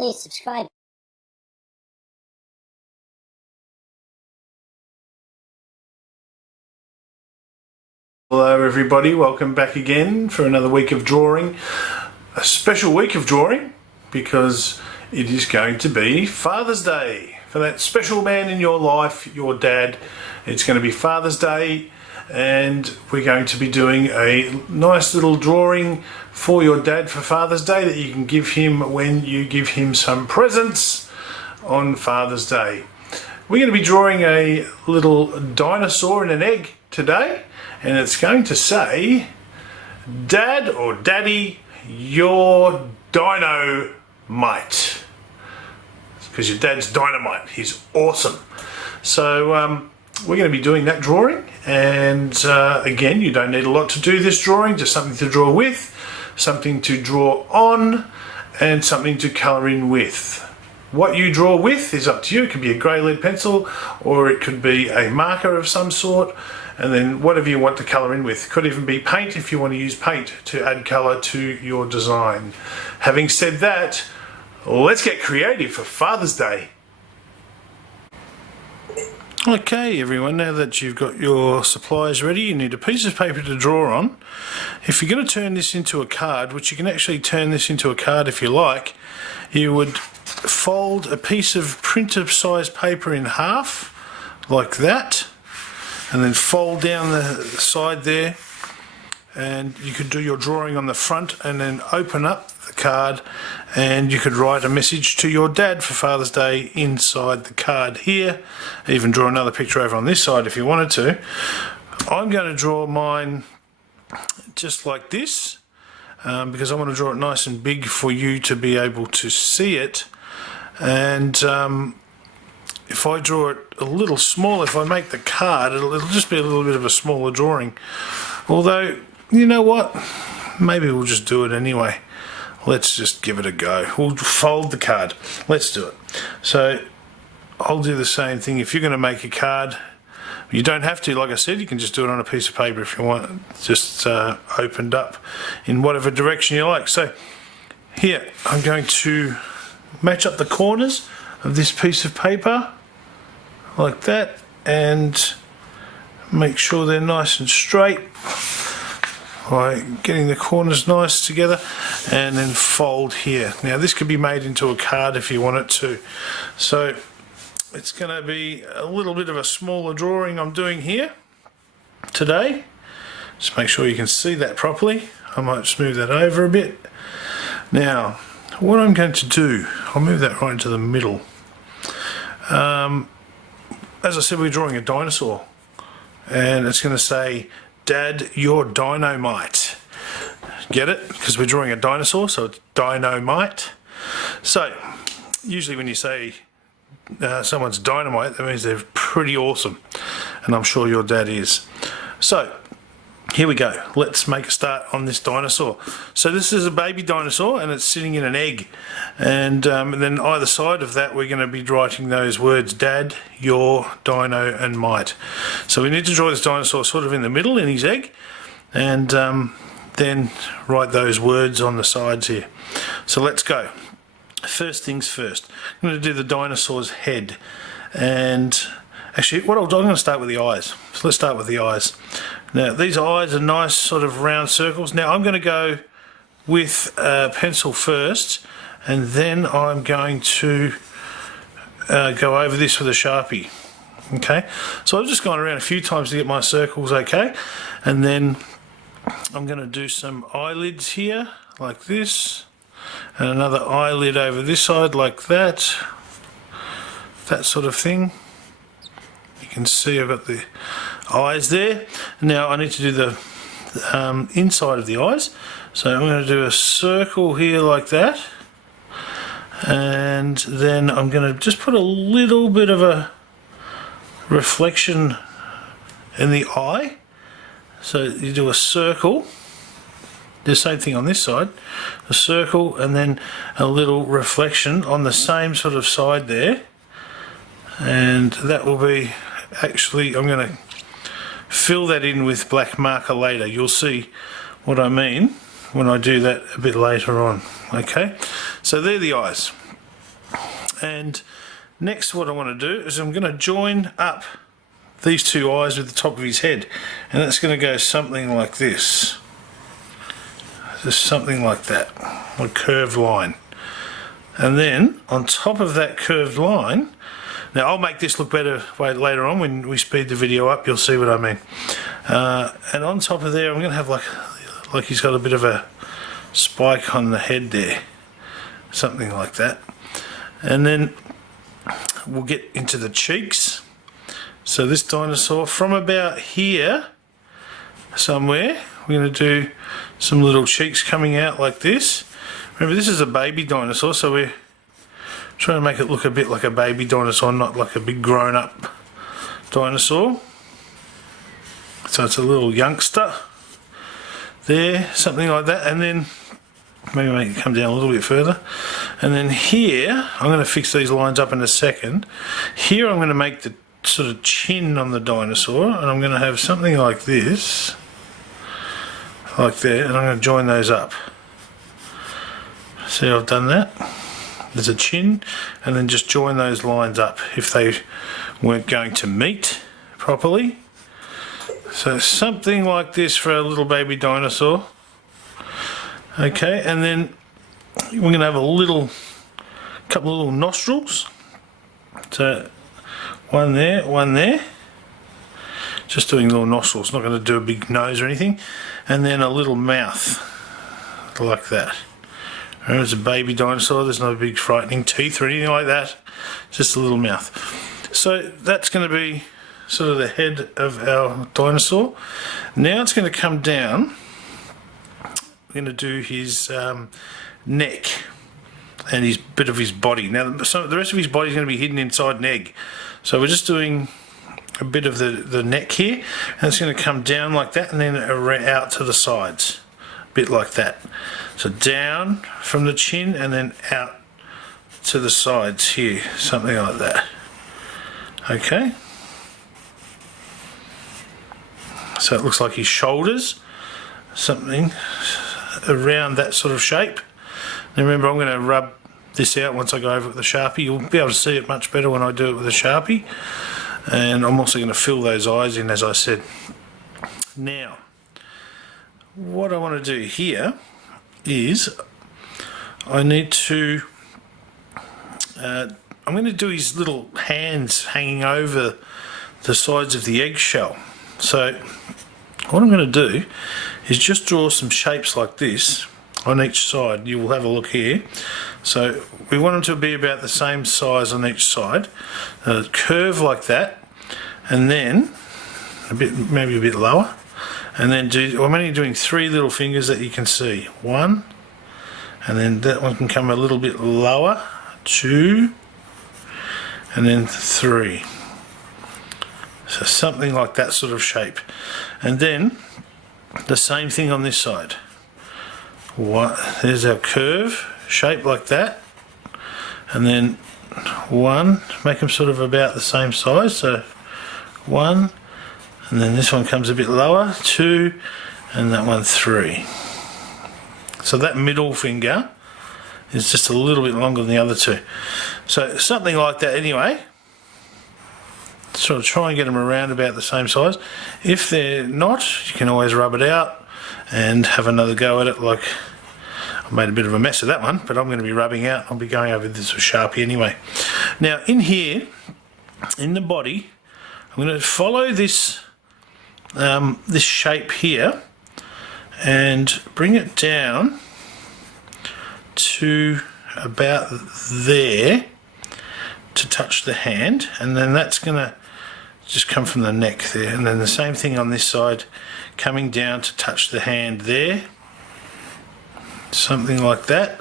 Please subscribe. Hello everybody, welcome back again for another week of drawing. A special week of drawing because it is going to be Father's Day. For that special man in your life, your dad, it's going to be Father's Day and we're going to be doing a nice little drawing for your dad for Father's Day that you can give him when you give him some presents on Father's Day. We're going to be drawing a little dinosaur in an egg today. And it's going to say, Dad or Daddy, you're Dino-mite. Because your dad's dynamite, he's awesome. So we're going to be doing that drawing. And again, you don't need a lot to do this drawing, just something to draw with, something to draw on, and something to colour in with. What you draw with is up to you. It could be a grey lead pencil or it could be a marker of some sort, and then whatever you want to colour in with. Could even be paint if you want to use paint to add colour to your design. Having said that, let's get creative for Father's Day. Okay everyone, now that you've got your supplies ready, you need a piece of paper to draw on. If you're going to turn this into a card, which you can actually turn this into a card if you like, you would fold a piece of printer size paper in half, like that, and then fold down the side there, and you could do your drawing on the front and then open up the card and you could write a message to your dad for Father's Day inside the card here. Even draw another picture over on this side if you wanted to. I'm going to draw mine just like this because I want to draw it nice and big for you to be able to see it. And if I draw it a little small, if I make the card, it'll just be a little bit of a smaller drawing. Although, you know what? Maybe we'll just do it anyway. Let's just give it a go. We'll fold the card. Let's do it. So I'll do the same thing. If you're going to make a card, you don't have to, like I said, you can just do it on a piece of paper if you want, just opened up in whatever direction you like. So here, I'm going to match up the corners of this piece of paper like that and make sure they're nice and straight by getting the corners nice together, and then fold here. Now this could be made into a card if you want it to. So it's going to be a little bit of a smaller drawing I'm doing here today. Just make sure you can see that properly. I might smooth that over a bit. Now what I'm going to do, I'll move that right into the middle. As I said, we're drawing a dinosaur and it's going to say, Dad, you're Dino-mite. Get it? Because we're drawing a dinosaur, so it's Dino-mite. So usually when you say someone's dynamite, that means they're pretty awesome, and I'm sure your dad is. So here we go. Let's make a start on this dinosaur. So this is a baby dinosaur and it's sitting in an egg, and then either side of that we're going to be writing those words, Dad, you're Dino and Mite. So we need to draw this dinosaur sort of in the middle in his egg, and then write those words on the sides here. So let's go. First things first, I'm going to do the dinosaur's head, and actually what I'm going to start with the eyes. So let's start with the eyes. Now these eyes are nice sort of round circles. Now I'm going to go with a pencil first, and then I'm going to go over this with a Sharpie. Okay, so I've just gone around a few times to get my circles okay, and then I'm going to do some eyelids here like this, and another eyelid over this side like that, that sort of thing. You can see I've got the eyes there. Now I need to do the inside of the eyes, so I'm going to do a circle here like that, and then I'm going to just put a little bit of a reflection in the eye. So you do a circle, the same thing on this side, a circle and then a little reflection on the same sort of side there, and that will be, actually I'm going to fill that in with black marker later. You'll see what I mean when I do that a bit later on. Okay, so they're the eyes. And next what I want to do is I'm going to join up these two eyes with the top of his head, and that's going to go something like this. Just something like that, a curved line. And then on top of that curved line, now I'll make this look better later on when we speed the video up, you'll see what I mean. And on top of there I'm going to have like he's got a bit of a spike on the head there, something like that. And then we'll get into the cheeks. So this dinosaur, from about here somewhere, we're going to do some little cheeks coming out like this. Remember, this is a baby dinosaur, so we're trying to make it look a bit like a baby dinosaur, not like a big grown-up dinosaur. So it's a little youngster there, something like that. And then maybe make it come down a little bit further. And then here, I'm going to fix these lines up in a second. Here I'm going to make the sort of chin on the dinosaur, and I'm going to have something like this, like there, and I'm going to join those up. See, I've done that. There's a chin, and then just join those lines up if they weren't going to meet properly. So something like this for a little baby dinosaur. Okay, and then we're going to have a couple of little nostrils. So one there. Just doing little nostrils, not going to do a big nose or anything. And then a little mouth, like that. Remember, it's a baby dinosaur, there's no big frightening teeth or anything like that. Just a little mouth. So that's going to be sort of the head of our dinosaur. Now it's going to come down. We're going to do his neck and his bit of his body. Now the rest of his body is going to be hidden inside an egg. So we're just doing a bit of the neck here, and it's going to come down like that and then out to the sides, a bit like that. So down from the chin and then out to the sides here, something like that. Okay. So it looks like his shoulders, something around that sort of shape. Now remember, I'm going to rub this out once I go over it with the Sharpie. You'll be able to see it much better when I do it with a Sharpie. And I'm also going to fill those eyes in, as I said. Now, what I want to do here is I need to I'm going to do his little hands hanging over the sides of the eggshell. So what I'm going to do is just draw some shapes like this on each side. You will have a look here. So we want them to be about the same size on each side, curve like that, and then maybe a bit lower, and then I'm only doing 3 little fingers that you can see. 1, and then that one can come a little bit lower, 2, and then 3. So something like that sort of shape. And then the same thing on this side. There's our curve shape like that, and then 1, make them sort of about the same size, so 1, and then this one comes a bit lower, 2, and that one 3. So that middle finger is just a little bit longer than the other 2. So something like that anyway. Sort of try and get them around about the same size. If they're not, you can always rub it out and have another go at it. Like, I made a bit of a mess of that one, but I'm going to be rubbing out. I'll be going over this with Sharpie anyway. Now in here, in the body, I'm going to follow this this shape here and bring it down to about there to touch the hand, and then that's going to just come from the neck there, and then the same thing on this side, coming down to touch the hand there, something like that.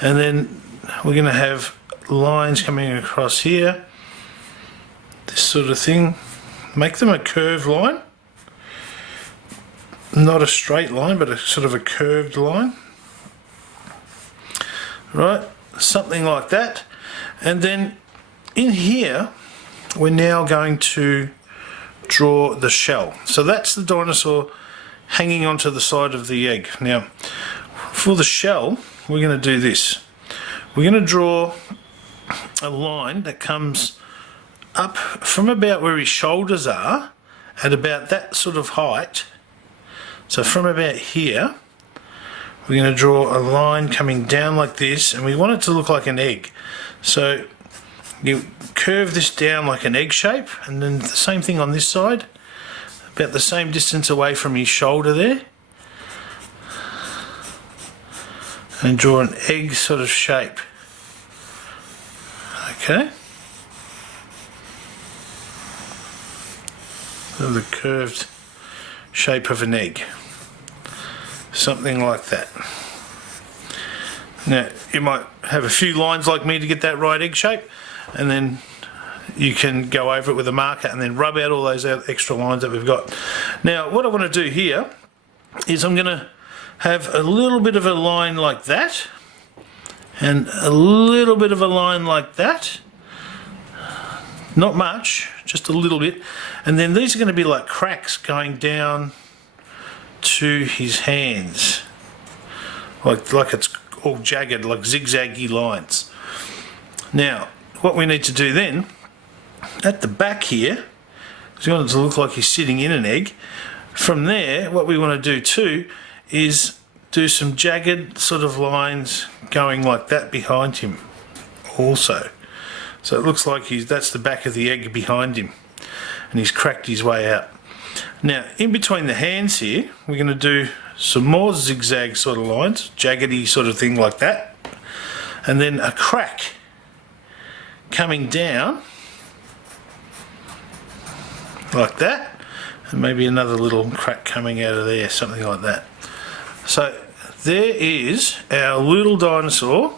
And then we're going to have lines coming across here, this sort of thing. Make them a curved line, not a straight line, but a sort of a curved line, right, something like that. And then in here we're now going to draw the shell. So that's the dinosaur hanging onto the side of the egg. Now for the shell we're going to do this. We're going to draw a line that comes up from about where his shoulders are at about that sort of height. So from about here, we're going to draw a line coming down like this, and we want it to look like an egg. So you curve this down like an egg shape, and then the same thing on this side, about the same distance away from his shoulder there, and draw an egg sort of shape. Okay, so the curved shape of an egg, something like that. Now you might have a few lines like me to get that right egg shape, and then you can go over it with a marker and then rub out all those extra lines that we've got. Now what I want to do here is I'm going to have a little bit of a line like that, and a little bit of a line like that. Not much, just a little bit. And then these are going to be like cracks going down to his hands. Like it's all jagged, like zigzaggy lines. Now, what we need to do then, at the back here, because we want it to look like he's sitting in an egg, from there, what we want to do too is do some jagged sort of lines going like that behind him also. So it looks like that's the back of the egg behind him, and he's cracked his way out. Now in between the hands here, we're going to do some more zigzag sort of lines, jaggedy sort of thing like that, and then a crack coming down like that, and maybe another little crack coming out of there, something like that. So there is our little dinosaur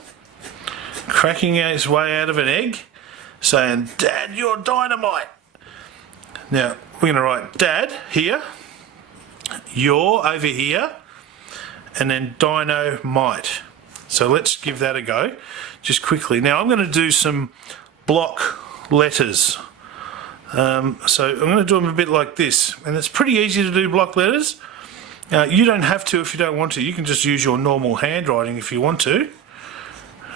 cracking his way out of an egg, saying, "Dad, you're dynamite." Now we're going to write Dad here, you're over here, and then Dino-mite. So let's give that a go just quickly. Now I'm going to do some block letters. So I'm going to do them a bit like this, and it's pretty easy to do block letters. You don't have to if you don't want to. You can just use your normal handwriting if you want to.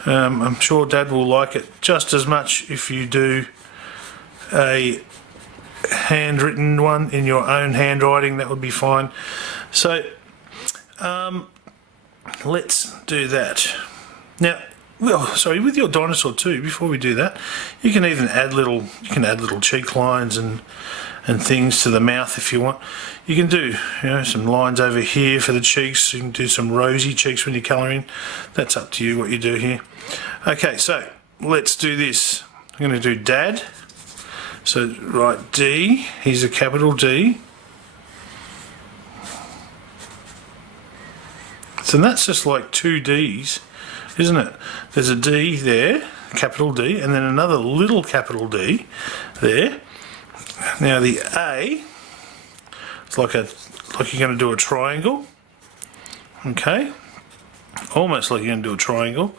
I'm sure Dad will like it just as much if you do a handwritten one in your own handwriting. That would be fine. So let's do that. Now, well, sorry, with your dinosaur too, before we do that, you can even add little cheek lines and things to the mouth if you want. You can do, some lines over here for the cheeks. You can do some rosy cheeks when you're colouring. That's up to you what you do here. Okay, so let's do this. I'm going to do Dad. So write D. Here's a capital D. So that's just like two D's, isn't it? There's a D there, capital D, and then another little capital D there. Now the A, it's like you're going to do a triangle. Okay, almost like you're going to do a triangle,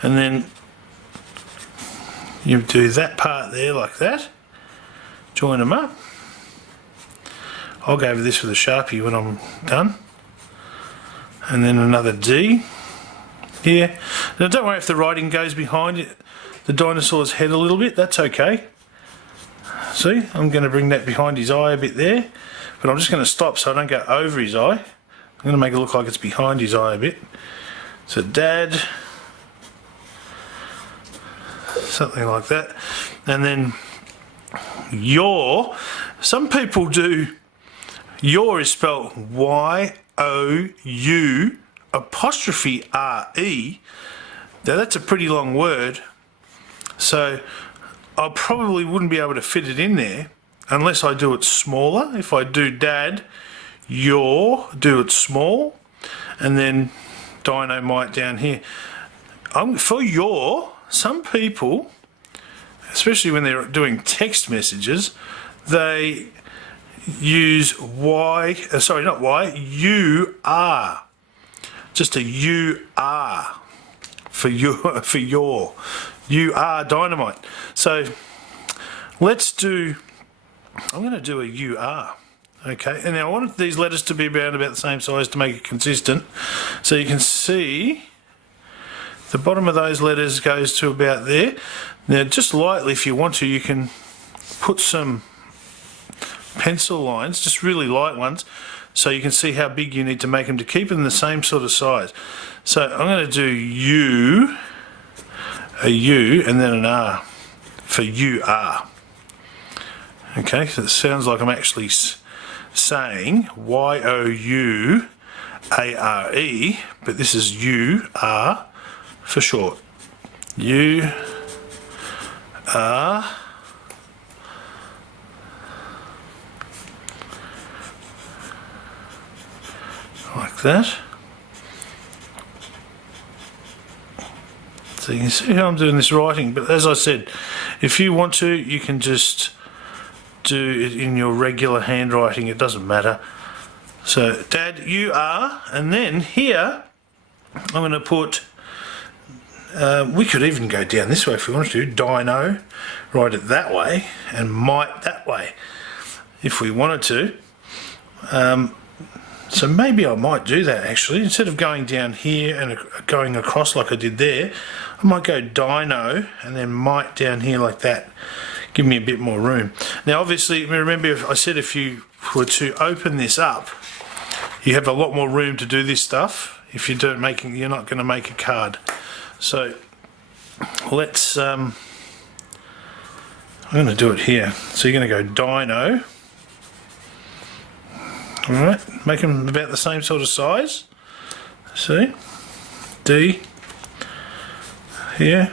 and then you do that part there like that. Join them up. I'll go over this with a Sharpie when I'm done. And then another D here. Now don't worry if the writing goes behind the dinosaur's head a little bit, that's okay. See, I'm going to bring that behind his eye a bit there, but I'm just going to stop so I don't go over his eye. I'm going to make it look like it's behind his eye a bit. So Dad, something like that. And then your, some people do, your is spelled Y-O-U apostrophe R-E. Now that's a pretty long word, so I probably wouldn't be able to fit it in there unless I do it smaller. If I do Dad, your, do it small, and then Dino-mite down here. For your, some people, especially when they're doing text messages, they use Y, sorry, not Y, U-R. Just a U-R for your. You are dynamite. So let's do, I'm going to do a U-R. Okay, and now I want these letters to be around about the same size to make it consistent. So you can see The bottom of those letters goes to about there. Now just lightly, if you want to, you can put some pencil lines, just really light ones, so you can see how big you need to make them to keep them the same sort of size. So I'm going to do U, a U, and then an R for UR. Okay, so it sounds like I'm actually saying Y-O-U-A-R-E, but this is U-R for short. U-R. Like that. So you can see how I'm doing this writing, but as I said, if you want to, you can just do it in your regular handwriting, it doesn't matter. So Dad, you are, and then here I'm going to put, we could even go down this way if we wanted to, Dino, write it that way, and Mite that way if we wanted to. So maybe I might do that actually, instead of going down here and going across like I did there, I might go Dino and then Mite down here like that. Give me a bit more room. Now obviously, remember I said if you were to open this up, you have a lot more room to do this stuff. If you don't you're not going to make a card. So let's, I'm going to do it here. So you're going to go Dino. Alright, make them about the same sort of size. See? D. Here.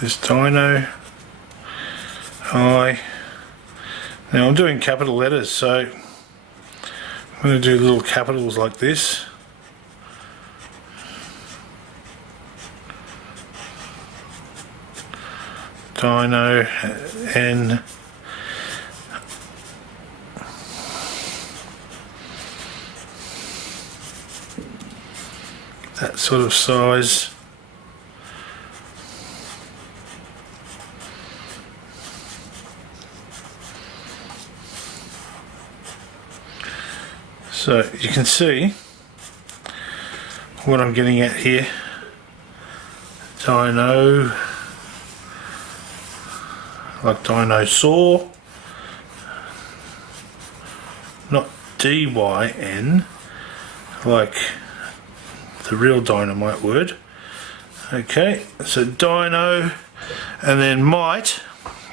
This Dino. I. Now I'm doing capital letters, so I'm going to do little capitals like this. Dino and that sort of size. So you can see what I'm getting at here. Dino, like dinosaur, not D-Y-N, like the real dynamite word. Okay, so dino, and then mite.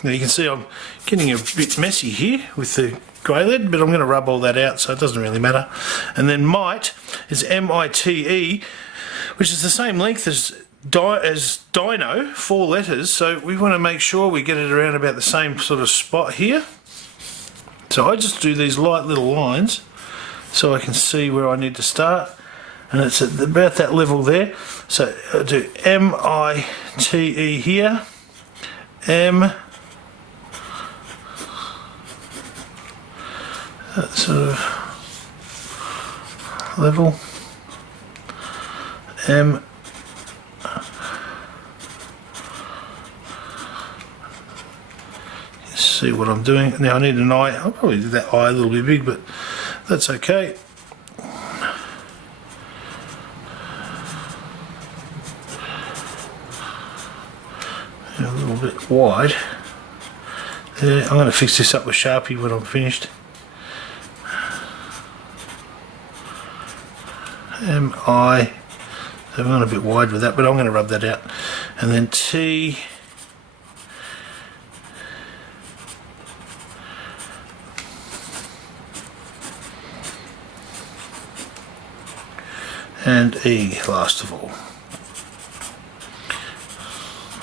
Now you can see I'm getting a bit messy here with the grey lead, but I'm going to rub all that out, so it doesn't really matter. And then mite is M-I-T-E, which is the same length as dino, 4 letters, so we want to make sure we get it around about the same sort of spot here. So I just do these light little lines so I can see where I need to start, and it's at about that level there. So I do M-I-T-E here, M, that sort of level, M, see what I'm doing. Now I need an eye. I'll probably do that eye a little bit big, but that's okay. A little bit wide. There. I'm going to fix this up with Sharpie when I'm finished. M-I. So I'm going a bit wide with that, but I'm going to rub that out. And then T. And E last of all.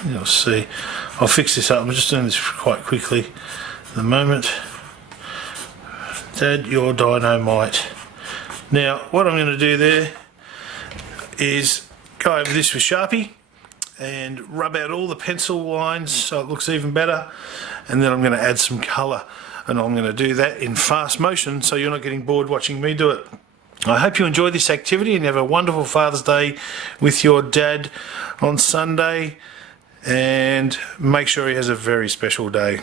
You'll see. I'll fix this up. I'm just doing this quite quickly at the moment. Dad, your Dino-mite. Now, what I'm going to do there is go over this with Sharpie and rub out all the pencil lines so it looks even better. And then I'm going to add some colour. And I'm going to do that in fast motion so you're not getting bored watching me do it. I hope you enjoy this activity and have a wonderful Father's Day with your dad on Sunday, and make sure he has a very special day.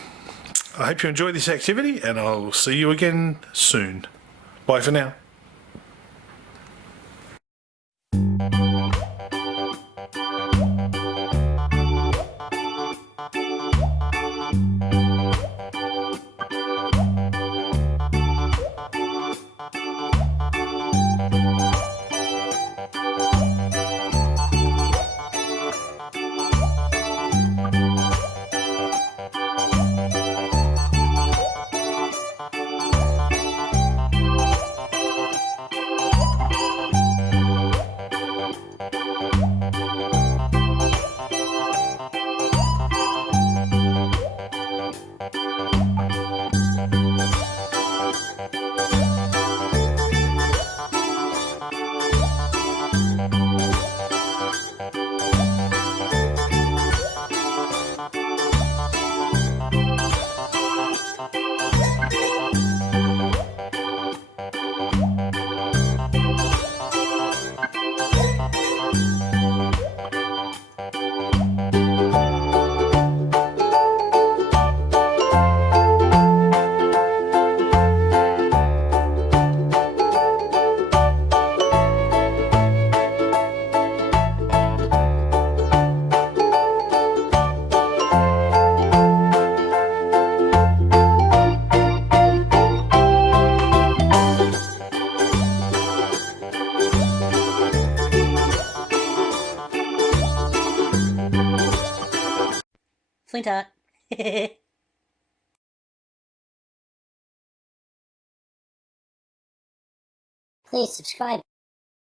I hope you enjoy this activity, and I'll see you again soon. Bye for now. Flintart. Please subscribe.